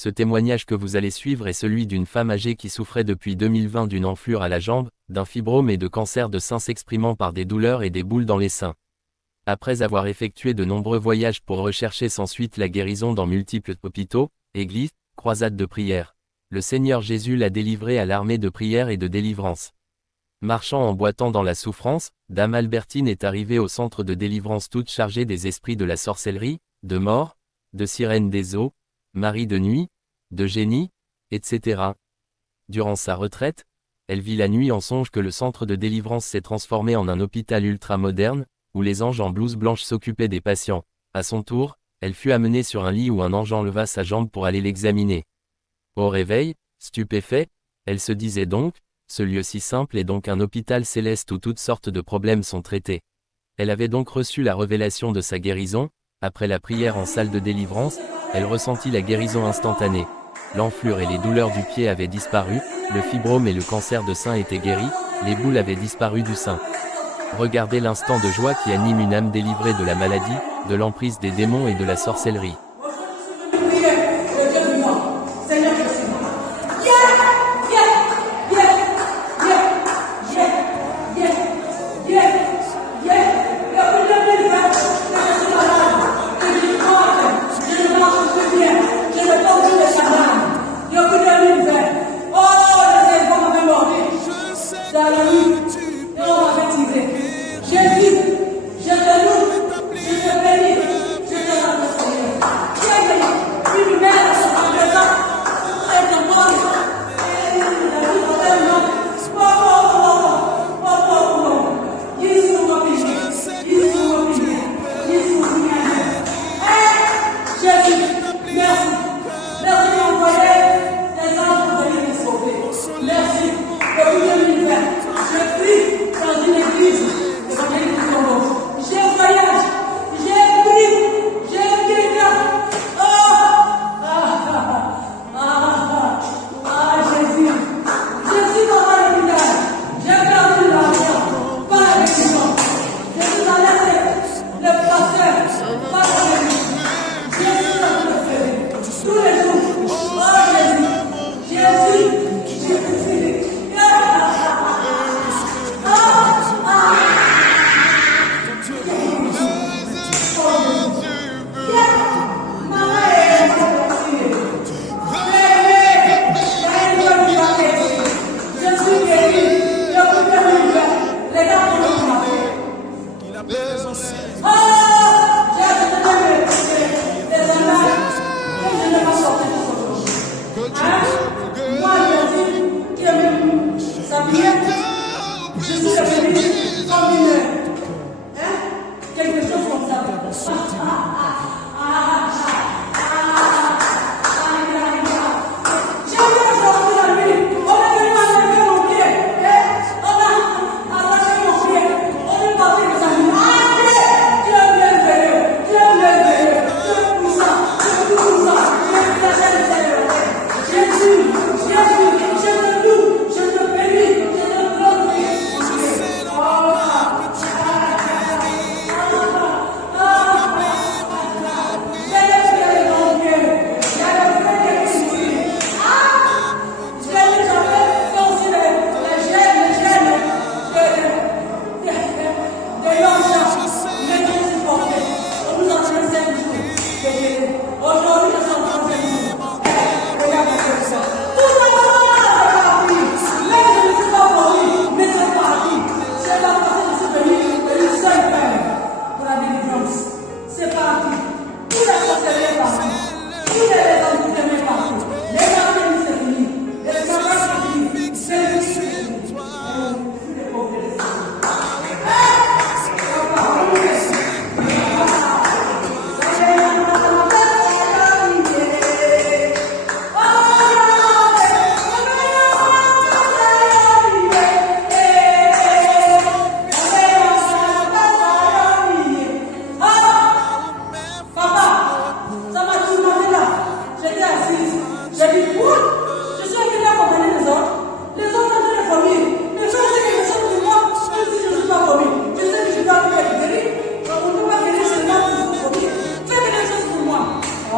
Ce témoignage que vous allez suivre est celui d'une femme âgée qui souffrait depuis 2020 d'une enflure à la jambe, d'un fibrome et de cancer de sein s'exprimant par des douleurs et des boules dans les seins. Après avoir effectué de nombreux voyages pour rechercher sans suite la guérison dans multiples hôpitaux, églises, croisades de prière, le Seigneur Jésus l'a délivrée à l'armée de prière et de délivrance. Marchant en boitant dans la souffrance, Dame Albertine est arrivée au centre de délivrance toute chargée des esprits de la sorcellerie, de mort, de sirène des eaux, Marie de nuit, de génie, etc. Durant sa retraite, elle vit la nuit en songe que le centre de délivrance s'est transformé en un hôpital ultra-moderne, où les anges en blouse blanche s'occupaient des patients. À son tour, elle fut amenée sur un lit où un ange enleva sa jambe pour aller l'examiner. Au réveil, stupéfait, elle se disait donc, ce lieu si simple est donc un hôpital céleste où toutes sortes de problèmes sont traités. Elle avait donc reçu la révélation de sa guérison. Après la prière en salle de délivrance, elle ressentit la guérison instantanée. L'enflure et les douleurs du pied avaient disparu, le fibrome et le cancer de sein étaient guéris, les boules avaient disparu du sein. Regardez l'instant de joie qui anime une âme délivrée de la maladie, de l'emprise des démons et de la sorcellerie.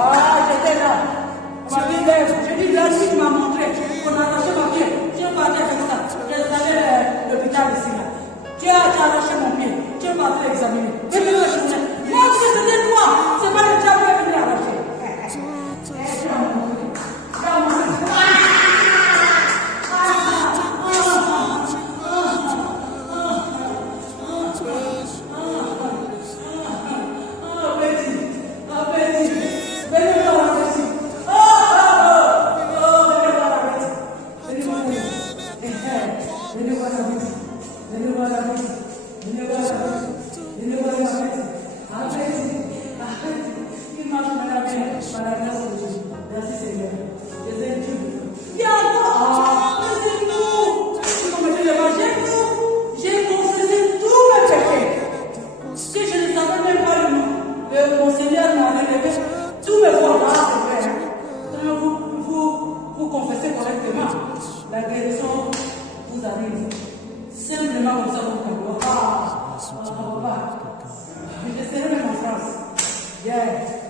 Ah, j'étais là. On m'a dit, have to come. You just say it in my house. Yes.